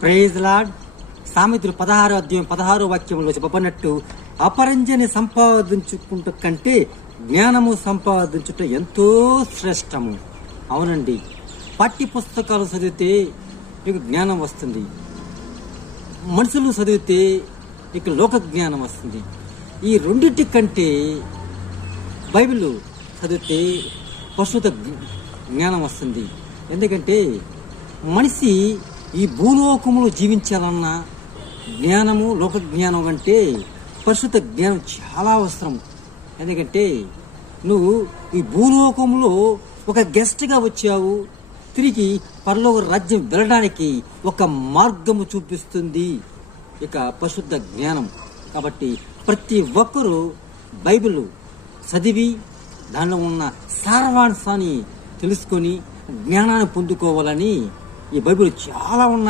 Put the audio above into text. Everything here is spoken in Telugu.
Praise lord. సామెతలు 16 చెప్పబడినట్టు అపరంజని సంపాదించుకుంట కంటే జ్ఞానము సంపాదించుట ఎంతో శ్రేష్టము. అవునండి, పాఠ్య పుస్తకాలు చదివితే నీకు జ్ఞానం వస్తుంది, మనుషులు చదివితే నీకు లోక జ్ఞానం వస్తుంది. ఈ రెండింటి కంటే బైబిల్ చదివితే ప్రస్తుత జ్ఞానం వస్తుంది. ఎందుకంటే మనిషి ఈ భూలోకములో జీవించాలన్నా జ్ఞానము, లోక జ్ఞానం కంటే పరిశుద్ధ జ్ఞానం చాలా అవసరం. ఎందుకంటే నువ్వు ఈ భూలోకంలో ఒక గెస్ట్గా వచ్చావు, తిరిగి పరలోక రాజ్యం వెళ్ళడానికి ఒక మార్గము చూపిస్తుంది ఇక పరిశుద్ధ జ్ఞానం. కాబట్టి ప్రతి ఒక్కరూ బైబిల్ చదివి దానిలో ఉన్న సారాంశాన్ని తెలుసుకొని జ్ఞానాన్ని పొందుకోవాలని ఈ బైబిల్ చాలా ఉన్నాయి.